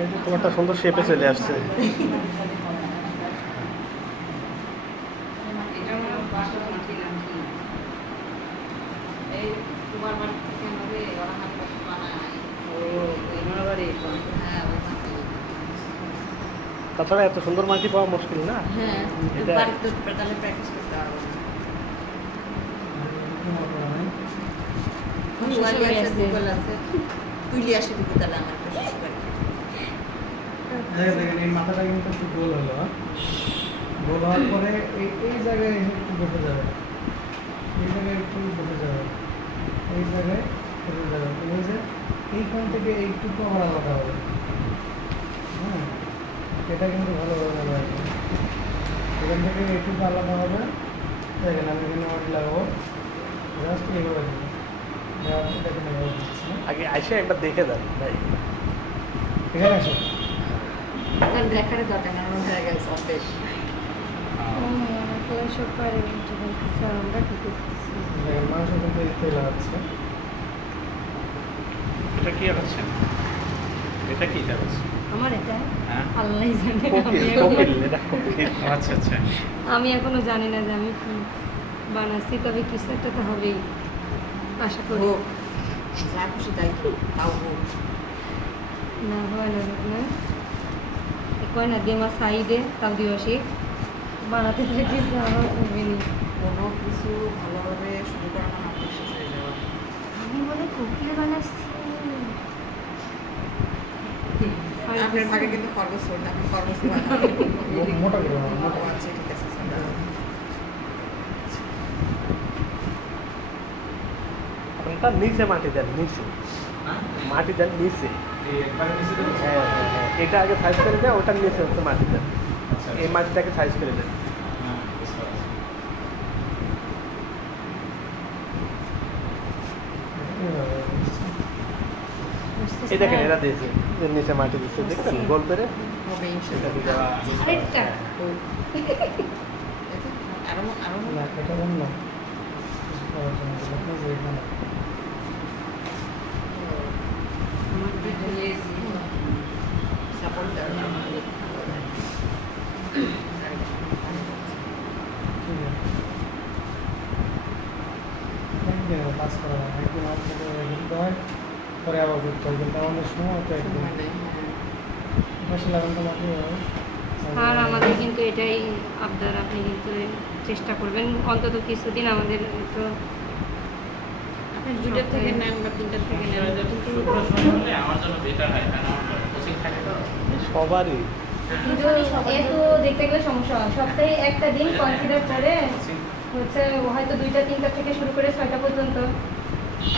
এই যে তোমারটা সুন্দর শেপে চলে আসছে। তাছাড়া এত সুন্দর মাটি পাওয়া মুশকিল না। হ্যাঁ, এটা বাড়িতে তাহলে প্র্যাকটিস করতে পারবো না। মোবাইল আছে, গুগল আছে, তুই লিয়ে আসে দিবি তাহলে আমার কাছে দেখেন এই মাথাটা কিন্তু একটু গোল হলো, গোল হওয়ার পরে এই জায়গায় একটু বসে যাবে, এই জায়গায় একটু বসে যাবে, এই জায়গায় বসে যাবে, এই যে এইখান থেকে এইটুকু আমার আলাদা হবে। হ্যাঁ, এটা কিন্তু ভালোভাবে হবে। এখান থেকে এইটুকু আলাদা হবে। দেখেন আমি এখানে মাটি লাগাবো, জাস্ট এইভাবে দেবো। দেখেন এভাবে দিচ্ছি। আগে এসে একবার দেখে দেন ভাই। এখানে আসো। এখন দেখার দরকার না, আমার হয়ে গেছে অভ্যেস। দেখেন মানুষ কিন্তু এই লাগাচ্ছে। এটা কি হচ্ছে? এটা কি হচ্ছে? আমার এটা হ্যাঁ আল্লাহই জানে। কোকিল, এটা কোকিল। আচ্ছা আচ্ছা। আমি এখনো জানি না যে আমি কি বানাচ্ছি, তবে কিছু একটা তো হবেই আশা করি। হোক, যা খুশি তাই তাও হোক। না হয় না না কয় না দেমা সাইডে তাও দিবসে বানাতে থাকি আমার কমেনি। কোনো কিছু ভালোভাবে শুরু করা মানে অনেক শেষ হয়ে যাওয়া। আমি বলে কোকিল বানাচ্ছি। আপনার ভাগে কিন্তু খরগোশ না, আপনি খরগোশ মোটা করে বানাবো, মোটা। আছে, ঠিক আছে স্যার। আপনার নিচে মাটি দেন, নিচে মাটি দেন, নিচে। হ্যাঁ হ্যাঁ হ্যাঁ, এটা আগে সাইজ করে দেন, ওটার নিচে হচ্ছে মাটি দেন। এই মাটিটাকে সাইজ করে দেন। এই দেখেন এরা দিয়েছে, এর নিচে মাটি দিচ্ছে, দেখছেন গোল করে। হবে এটা ইনশাআল্লাহ। দিয়ে দেওয়া। আরেকটা আরো আরো না, এটা বল না। আপনার যে এখানে আমার ভিডিও সাপোর্ট দেওয়া ঠিক আছে। একদিন কাজ করা হয়, একদিন আপনাকে ঘুরতে হয়, পরে আবার ঘুরতে হয়, কিন্তু আমাদের সময় তো একদিন পাশে লাগান তো মাটি হয়। আর আমাদের কিন্তু এটাই আবদার, আপনি কিন্তু চেষ্টা করবেন অন্তত কিছুদিন আমাদের একটু আপনি দুইটার থেকে নেন বা তিনটার থেকে নেন, আমার জন্য বেটার হয়, কারণ আমার কোচিং থাকে তো। সবারই কিন্তু এত দেখতে গেলে সমস্যা হয়। সপ্তাহে একটা দিন কনসিডার করে হচ্ছে হয়তো 2টা 3টা থেকে শুরু করে 6টা পর্যন্ত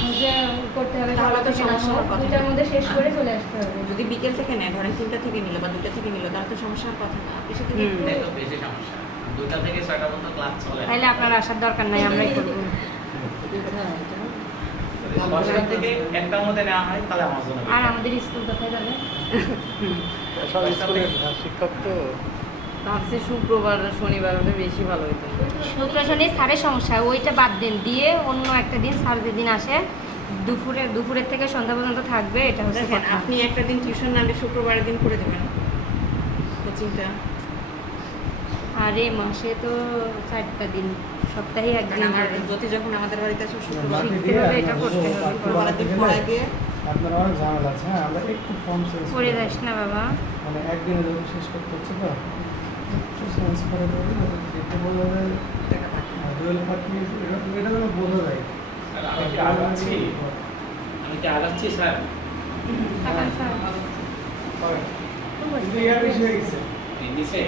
হচ্ছে করতে হবে। তাহলে তো সমস্যা হওয়ার কথা না। 2টার মধ্যে শেষ করে চলে আসতে হবে। যদি বিকেল থেকে নেয়, ধরেন 3টা থেকে নিল বা 2টা থেকে নিল, তাহলে তো সমস্যার কথা না। আপনি সাথে এটাই তো বেশি সমস্যা। 2টা থেকে 6টা পর্যন্ত ক্লাস চলে। তাহলে আপনার আসার দরকার নাই, আমরাই করবো। যদি 10টা থেকে 1টার মধ্যে নেওয়া হয় তাহলে আমার জন্য আর আমাদের স্কুল কোথায় যাবে? সব স্কুলের শিক্ষক তো। তার চেয়ে শুক্রবার শনিবার হলে বেশি ভালো হতো। শুক্র শনি স্যারের সমস্যা, ওইটা বাদ দেন, দিয়ে অন্য একটা দিন স্যার যেদিন আসে দুপুরের থেকে সন্ধ্যা পর্যন্ত থাকবে, এটা হচ্ছে দেখেন, কথা। আপনি একটা দিন টিউশন না নিলে শুক্রবারের দিন করে দেবেন কোচিংটা। আর এই মাসে তো 4টা দিন, সপ্তাহে একদিন আমার করে। জ্যোতি যখন আমাদের বাড়িতে আসে শুক্রবার মাটি শিখতে দিয়ে হবে, আমরা এটা করতে বসবো, হবে। শুক্রবারের দিন পড়ায় দিয়ে আপনার অনেক ঝামেলা আছে। হ্যাঁ, আমরা একটু ফর্ম চেঞ্জ করে যাস না বাবা। মানে একদিনে যখন শেষ করতে হচ্ছে তো একটু চেঞ্জ করে দেবো, যেতে বললে টাকা থাকে। ডুয়েল পার্টি এটা যেন বোঝা যায়। স্যার, আমি কি আগাচ্ছি? আমি কি আগাচ্ছি স্যার? টাকা স্যার কিন্তু ইয়ার বেশি হয়ে গেছে। এই নিচে